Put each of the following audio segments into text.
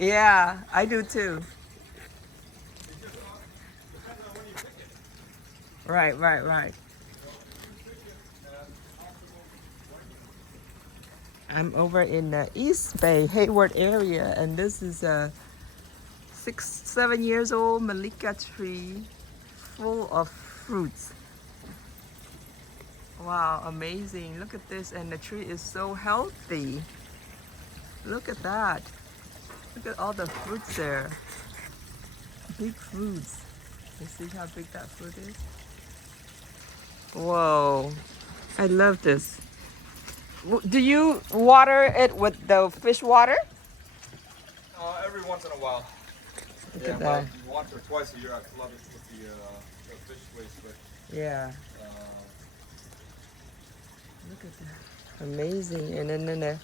Yeah, I do too. Right, right, right. I'm over in the East Bay, Hayward area, and this is a 7 years old Malika tree full of fruits. Wow, amazing. Look at this, and the tree is so healthy. Look at that. Look at all the fruits there. Big fruits. You see how big that fruit is? Whoa, I love this. Do you water it with the fish water? Every once in a while. Look Yeah, at but that. once or twice a year I flood it with the fish waste. But Yeah, uh, look at that. Amazing. And then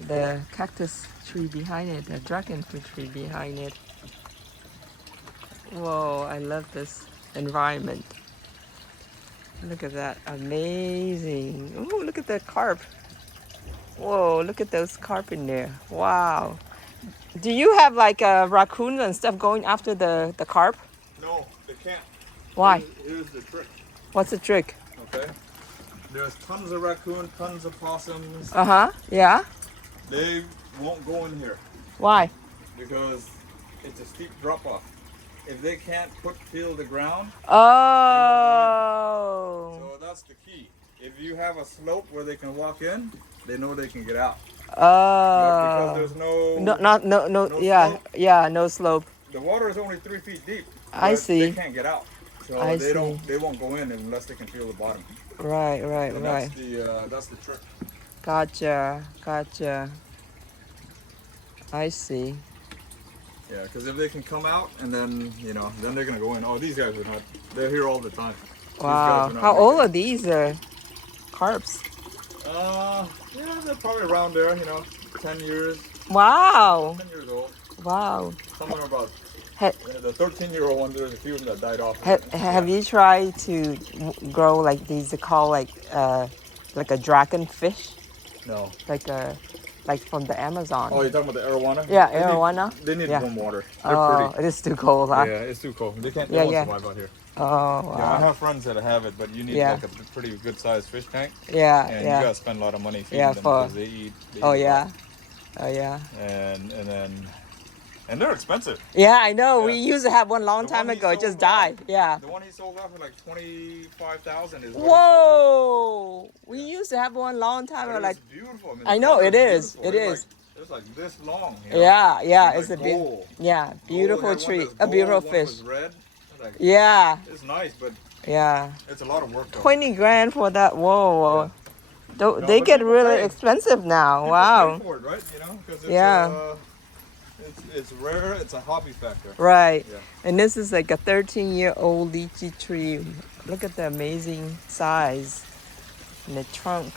the cactus tree behind it, the dragon fruit tree behind it. Whoa, I love this environment. Look at that. Amazing. Oh, look at that carp. Whoa, look at those carp in there. Wow. Do you have like raccoons and stuff going after the carp? no, they can't. Why? Here's the trick. What's the trick? Okay, there's tons of raccoon, tons of possums. Uh-huh. Yeah. They won't go in here Why? because it's a steep drop off. If they can't feel the ground, Oh. so that's the key. If you have a slope where they can walk in, they know they can get out. But because Oh. there's no, No. Yeah. slope, Yeah. No slope. the water is only 3 feet deep. I But see. They can't get out, so I they see. they won't go in unless they can feel the bottom. Right. Right. And Right. that's the trick. Gotcha. Gotcha. I see. Yeah, because if they can come out and then then they're gonna go in. Oh, these guys are not. They're here all the time. Wow. These guys are not How old making are these carps? Yeah, they're probably around there. 10 years, Wow. 10 years old. Wow. Some of them are about. Ha- The 13-year-old one. There's a few of them that died off. have you tried to grow like these? They call like a dragon fish, No. like from the Amazon. Oh, you're talking about the arowana? Yeah, arowana? They need Yeah. warm water. They're Oh, pretty. it is too cold, huh? Yeah, it's too cold. They can't. They Yeah, won't yeah. survive out here. Oh, Yeah, I wow. have friends that have it, but you need Yeah. like a pretty good sized fish tank, Yeah, and you yeah. gotta spend a lot of money feeding Yeah, them for- because they eat. Oh, eat a yeah. lot. Oh, yeah. And they're expensive. Yeah, I know. We Yeah. used to have one long The time one he ago. It sold just died. off- Yeah. The one he sold off for like 25,000 is. Whoa! We used to have one long time ago. Like, It's beautiful. I know, the it color is. beautiful. It It's is. It's like this long. yeah, yeah. It's It's a like beautiful. gold. Yeah, beautiful Gold, had one tree. that's A beautiful gold, one fish. was red. Like, Yeah, it's nice, but yeah. it's a lot of work. Though. 20 grand for that. Whoa. No, They but get people really pay. expensive now. People Wow. pay for it, right? Because it's, Yeah. it's rare. It's a hobby factor. Right. Yeah. And this is like a 13-year-old lychee tree. Look at the amazing size and the trunk.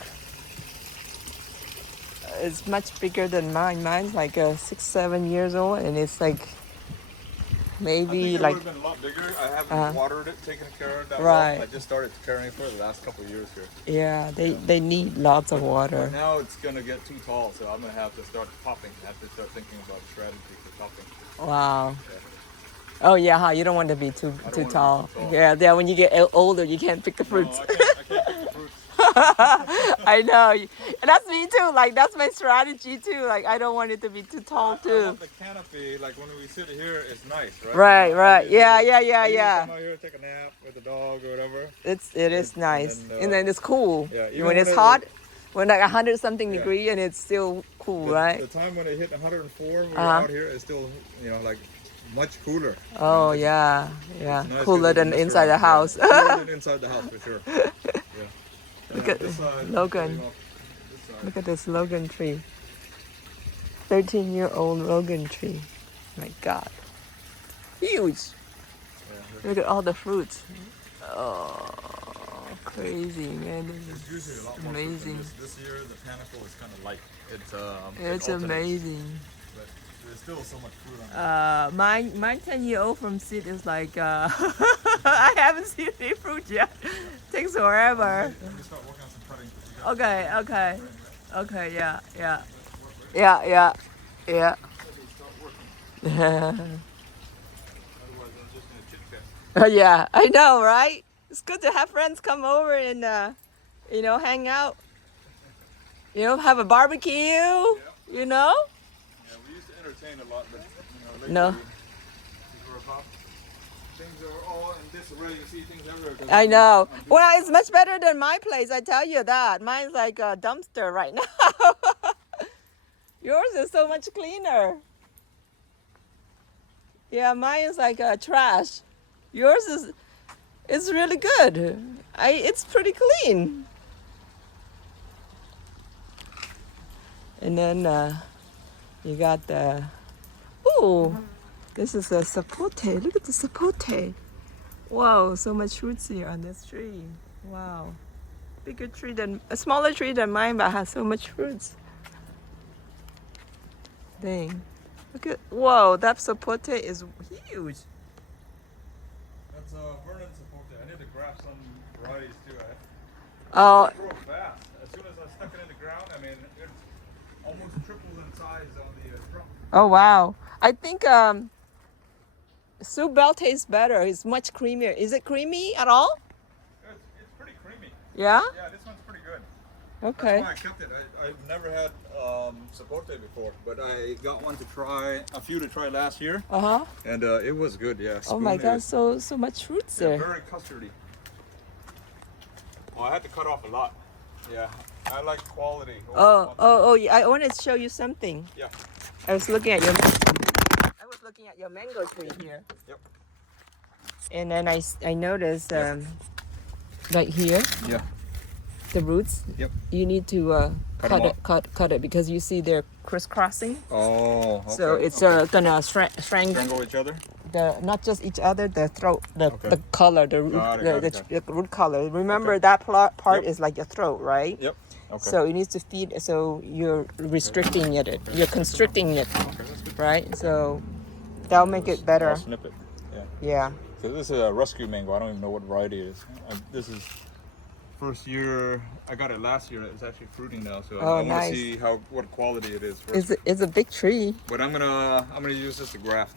It's much bigger than mine. Mine's like 6-7 years old, and it's like I maybe think it like would have been a lot bigger. I haven't watered it, taken care of that Right. well. I just started caring for it the last couple of years here. yeah. They need lots of But water. now it's gonna get too tall, so I'm gonna have to start topping. I have to start thinking about strategy for topping. Wow. Oh yeah, huh? You don't want to be too don't wanna be tall. too tall. Yeah, yeah. When you get older, you can't pick the No, fruits. I can't pick the fruits. I know. And that's me too. Like that's my strategy too. Like I don't want it to be too tall I too. want the canopy, like when we sit here, it's nice, right? Right, right. I usually- Yeah. I usually Yeah. come out here, take a nap with the dog or whatever. It is nice. then, And then it's cool. yeah, even When it's when it- hot, when like 100 something Yeah. degree and it's still cool, The right? time when it hit 104, when we were Uh-huh. out here, it's still, like much cooler. Oh yeah. Yeah. It's nice Cooler 'cause than it's inside the around, house. Yeah. Cooler than inside the house for sure. Yeah. Look Yeah, at this side, Logan. going off this side. Look at this Logan tree. 13-year-old Logan tree. My God. Huge. Yeah, Look at all the fruits. Oh, crazy, man. This there's usually a is lot more fruit than amazing. This year, the panicle is kind of light. It's It's it alternates, amazing. But there's still so much fruit on it. My 10-year-old from Sid is like, I haven't seen any fruit yet. Takes forever. Let me start working on some cutting. 'cause you got- Okay, yeah. Let me start working Otherwise, I'm just gonna chit chat. Yeah, I know, right? It's good to have friends come over and hang out. Have a barbecue. You know? Yeah, we used to entertain a lot, but lately No. we're about things are all in disarray. You see things everywhere. 'Cause I know. I'm Well, it's much better than my place. I tell you that. Mine's like a dumpster right now. Yours is so much cleaner. Yeah, mine is like trash. Yours is it's really good. It's pretty clean. And then you got the this is a sapote. Look at the sapote. Wow, so much fruits here on this tree. Wow. A smaller tree than mine, but has so much fruits. Dang. Whoa, that sapote is huge. That's Vernon sapote. I need to grab some varieties too. Oh, It grows fast. As soon as I stuck it in the ground, I mean, it's almost tripled in size on the trunk. oh wow. I think soup bell tastes better. It's much creamier. Is it creamy at all? It's pretty creamy. Yeah? Yeah, this one's pretty good. Okay. That's why I kept it. I've never had sapote before, but I got a few to try last year, Uh-huh. and it was good. Yeah. Oh my Spoon god, is- so much fruits yeah, there. very custardy. Well, I had to cut off a lot. Yeah, I like quality. Oh, yeah, I wanted to show you something. Yeah. I was looking at your mango tree here. Yep. And then I noticed right here, Yeah. the roots. Yep. You need to Cut 'em cut it because you see they're crisscrossing. Oh. Okay. So it's gonna strangle strangle each other. not just each other, the throat, Okay. the color, the root, Got it. the root color. Remember Okay. that part Yep. is like your throat, right? Yep. Okay. So it needs to feed. So you're restricting it. You're constricting it, Okay, that's good. right? So that'll make it better. I'll snip it. Yeah. Yeah. So this is a rescue mango. I don't even know what variety it is. This is first year. I got it last year. It's actually fruiting now. So Oh, I want nice. to see what quality it is first. It's a big tree. But I'm gonna use this to graft.